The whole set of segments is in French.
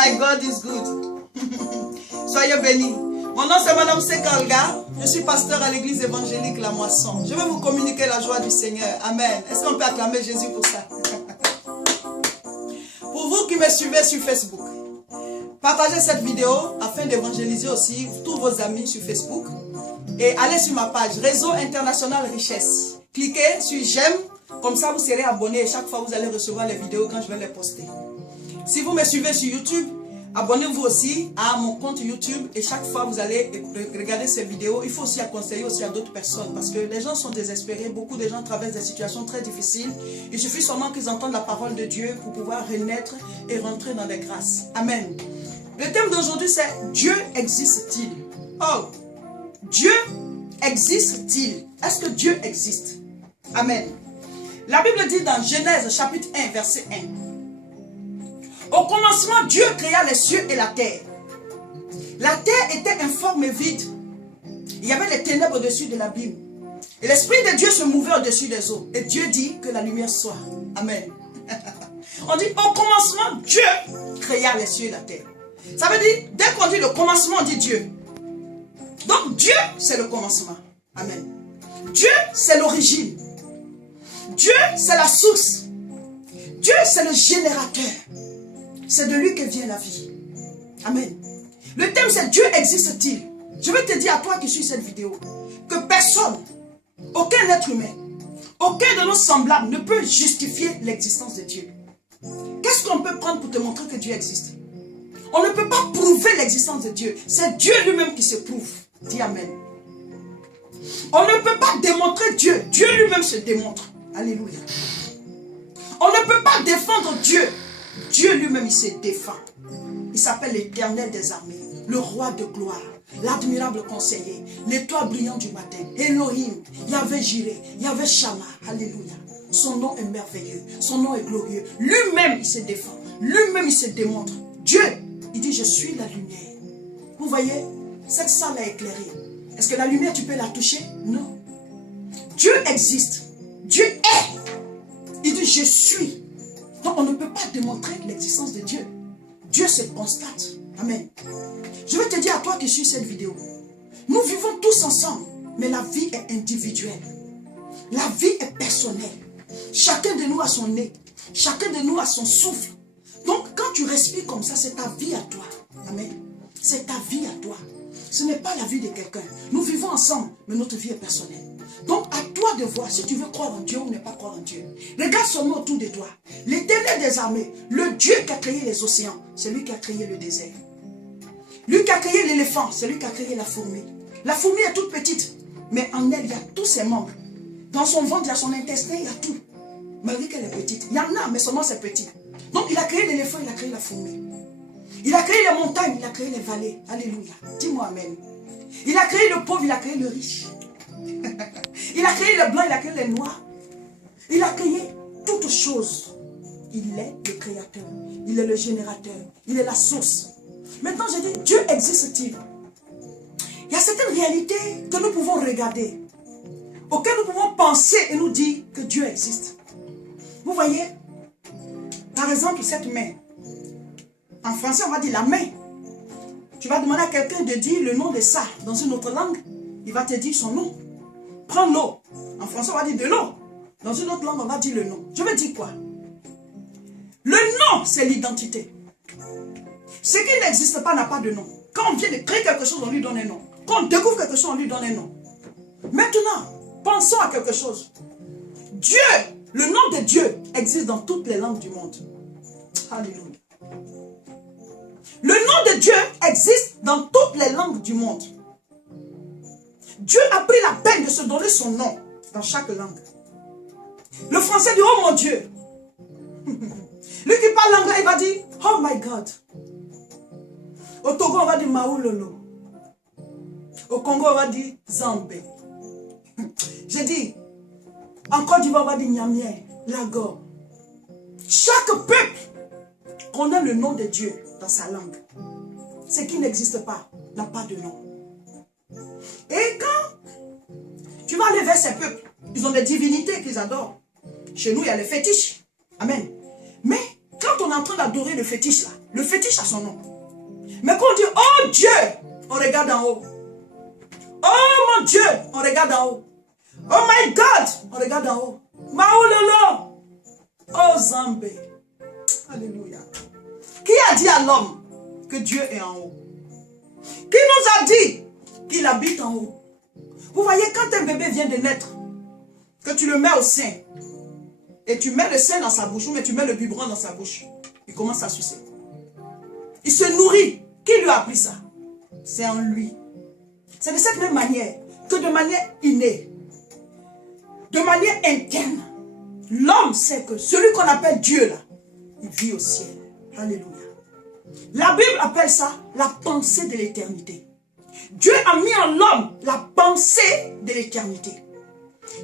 My God is good. Soyez bénis. Mon nom c'est Madame Sekalga. Je suis pasteur à l'église évangélique La Moisson. Je vais vous communiquer la joie du Seigneur. Amen. Est-ce qu'on peut acclamer Jésus pour ça? Pour vous qui me suivez sur Facebook, partagez cette vidéo afin d'évangéliser aussi tous vos amis sur Facebook. Et allez sur ma page Réseau International Richesse. Cliquez sur j'aime. Comme ça, vous serez abonné et chaque fois, vous allez recevoir les vidéos quand je vais les poster. Si vous me suivez sur YouTube, abonnez-vous aussi à mon compte YouTube et chaque fois, vous allez regarder ces vidéos. Il faut aussi conseiller aussi à d'autres personnes parce que les gens sont désespérés. Beaucoup de gens traversent des situations très difficiles. Il suffit seulement qu'ils entendent la parole de Dieu pour pouvoir renaître et rentrer dans les grâces. Amen. Le thème d'aujourd'hui, c'est Dieu existe-t-il? Oh, Dieu existe-t-il? Est-ce que Dieu existe? Amen. La Bible dit dans Genèse chapitre 1 verset 1. Au commencement, Dieu créa les cieux et la terre. La terre était informe et vide. Il y avait les ténèbres au-dessus de l'abîme. Et l'Esprit de Dieu se mouvait au-dessus des eaux. Et Dieu dit que la lumière soit. Amen. On dit au commencement, Dieu créa les cieux et la terre. Ça veut dire, dès qu'on dit le commencement, on dit Dieu. Donc Dieu, c'est le commencement. Amen. Dieu, c'est l'origine. Dieu, c'est la source. Dieu, c'est le générateur. C'est de lui que vient la vie. Amen. Le thème, c'est Dieu existe-t-il? Je vais te dire à toi qui suis cette vidéo, que personne, aucun être humain, aucun de nos semblables ne peut justifier l'existence de Dieu. Qu'est-ce qu'on peut prendre pour te montrer que Dieu existe? On ne peut pas prouver l'existence de Dieu. C'est Dieu lui-même qui se prouve. Dis Amen. On ne peut pas démontrer Dieu. Dieu lui-même se démontre. Alléluia. On ne peut pas défendre Dieu. Dieu lui-même, il se défend. Il s'appelle l'Éternel des armées, le roi de gloire, l'admirable conseiller, l'étoile brillante du matin, Elohim, Yahvé Jireh, Yahvé Shammah. Alléluia. Son nom est merveilleux, son nom est glorieux. Lui-même, il se défend. Lui-même, il se démontre. Dieu, il dit, je suis la lumière. Vous voyez, cette salle est éclairée. Est-ce que la lumière, tu peux la toucher? Non. Dieu existe. Dieu est. Il dit, je suis. Donc, on ne peut pas démontrer l'existence de Dieu. Dieu se constate. Amen. Je vais te dire à toi qui suis cette vidéo. Nous vivons tous ensemble, mais la vie est individuelle. La vie est personnelle. Chacun de nous a son nez. Chacun de nous a son souffle. Donc, quand tu respires comme ça, c'est ta vie à toi. Amen. C'est ta vie à toi. Ce n'est pas la vie de quelqu'un. Nous vivons ensemble, mais notre vie est personnelle. Donc, à toi de voir si tu veux croire en Dieu ou ne pas croire en Dieu. Regarde seulement autour de toi. L'Éternel des armées, le Dieu qui a créé les océans, c'est lui qui a créé le désert. Lui qui a créé l'éléphant, c'est lui qui a créé la fourmi. La fourmi est toute petite, mais en elle, il y a tous ses membres. Dans son ventre, il y a son intestin, il y a tout. Malgré qu'elle est petite. Il y en a, mais seulement c'est petit. Donc, il a créé l'éléphant, il a créé la fourmi. Il a créé les montagnes, il a créé les vallées. Alléluia. Dis-moi Amen. Il a créé le pauvre, il a créé le riche. Il a créé les blancs, il a créé les noirs. Il a créé toutes choses. Il est le créateur. Il est le générateur. Il est la source. Maintenant, je dis, Dieu existe-t-il? Il y a certaines réalités que nous pouvons regarder, auxquelles nous pouvons penser et nous dire que Dieu existe. Vous voyez, par exemple, cette main. En français, on va dire la main. Tu vas demander à quelqu'un de dire le nom de ça dans une autre langue. Il va te dire son nom. Prends l'eau. En français, on va dire de l'eau. Dans une autre langue, on va dire le nom. Je veux dire quoi? Le nom, c'est l'identité. Ce qui n'existe pas n'a pas de nom. Quand on vient de créer quelque chose, on lui donne un nom. Quand on découvre quelque chose, on lui donne un nom. Maintenant, pensons à quelque chose. Dieu, le nom de Dieu existe dans toutes les langues du monde. Alléluia. Le nom de Dieu existe dans toutes les langues du monde. Dieu a pris la peine de se donner son nom dans chaque langue. Le français dit, oh mon Dieu. Lui qui parle l'anglais, il va dire, oh my God. Au Togo, on va dire Maoulolo. Au Congo, on va dire Zambé. J'ai dit, en Côte d'Ivoire, on va dire Niamien, Lagor. Chaque peuple connaît le nom de Dieu dans sa langue. Ce qui n'existe pas n'a pas de nom. Et quand tu vas aller vers ces peuples, ils ont des divinités qu'ils adorent. Chez nous, il y a les fétiches. Amen. Mais quand on est en train d'adorer le fétiche là, Le fétiche a son nom. Mais quand on dit, oh Dieu, on regarde en haut. Oh mon Dieu, on regarde en haut. Oh my God, on regarde en haut. Maoulolo. Oh Zambé. Alléluia. Qui a dit à l'homme que Dieu est en haut? Qui nous a dit qu'il habite en haut? Vous voyez, quand un bébé vient de naître, que tu le mets au sein, et tu mets le sein dans sa bouche, ou mais tu mets le biberon dans sa bouche, il commence à sucer. Il se nourrit. Qui lui a appris ça? C'est en lui. C'est de cette même manière que de manière innée, de manière interne, l'homme sait que celui qu'on appelle Dieu là, il vit au ciel. Alléluia. La Bible appelle ça la pensée de l'éternité. Dieu a mis en l'homme la pensée de l'éternité.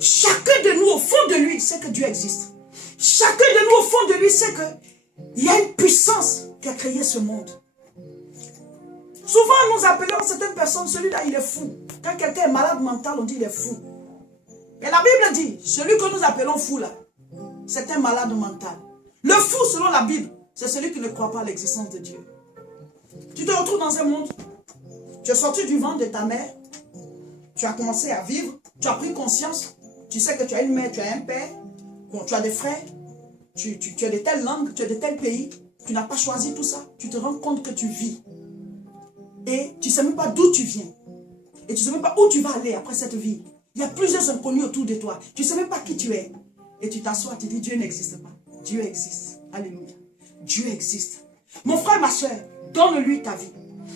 Chacun de nous au fond de lui sait que Dieu existe. Chacun de nous au fond de lui sait qu'il y a une puissance qui a créé ce monde. Souvent nous appelons certaines personnes, celui-là il est fou. Quand quelqu'un est malade mental, on dit il est fou. Et la Bible dit, celui que nous appelons fou là, c'est un malade mental. Le fou selon la Bible, c'est celui qui ne croit pas à l'existence de Dieu. Tu te retrouves dans un monde, tu es sorti du ventre de ta mère, tu as commencé à vivre, tu as pris conscience, tu sais que tu as une mère, tu as un père, bon, tu as des frères, tu as de telles langues, tu as de tels pays, tu n'as pas choisi tout ça, tu te rends compte que tu vis. Et tu ne sais même pas d'où tu viens. Et tu ne sais même pas où tu vas aller après cette vie. Il y a plusieurs inconnus autour de toi. Tu ne sais même pas qui tu es. Et tu t'assois, tu dis Dieu n'existe pas. Dieu existe. Alléluia. Dieu existe. Mon frère, ma soeur, donne-lui ta vie.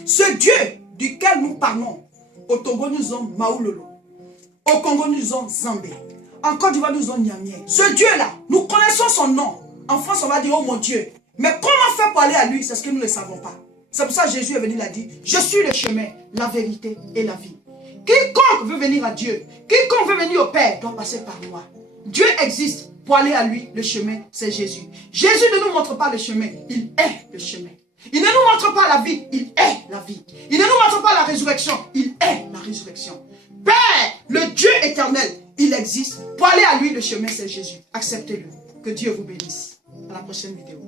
Ce Dieu duquel nous parlons, au Togo nous sommes Maoulolo. Au Congo nous sommes Zambé. En Côte d'Ivoire nous sommes Niamey. Ce Dieu-là, nous connaissons son nom. En France, on va dire oh mon Dieu. Mais comment faire pour aller à lui? C'est ce que nous ne savons pas. C'est pour ça que Jésus est venu, il a dit, je suis le chemin, la vérité et la vie. Quiconque veut venir à Dieu, quiconque veut venir au Père, doit passer par moi. Dieu existe. Pour aller à lui, le chemin, c'est Jésus. Jésus ne nous montre pas le chemin, il est le chemin. Il ne nous montre pas la vie, il est la vie. Il ne nous montre pas la résurrection, il est la résurrection. Père, le Dieu éternel, il existe. Pour aller à lui, le chemin, c'est Jésus. Acceptez-le. Que Dieu vous bénisse. À la prochaine vidéo.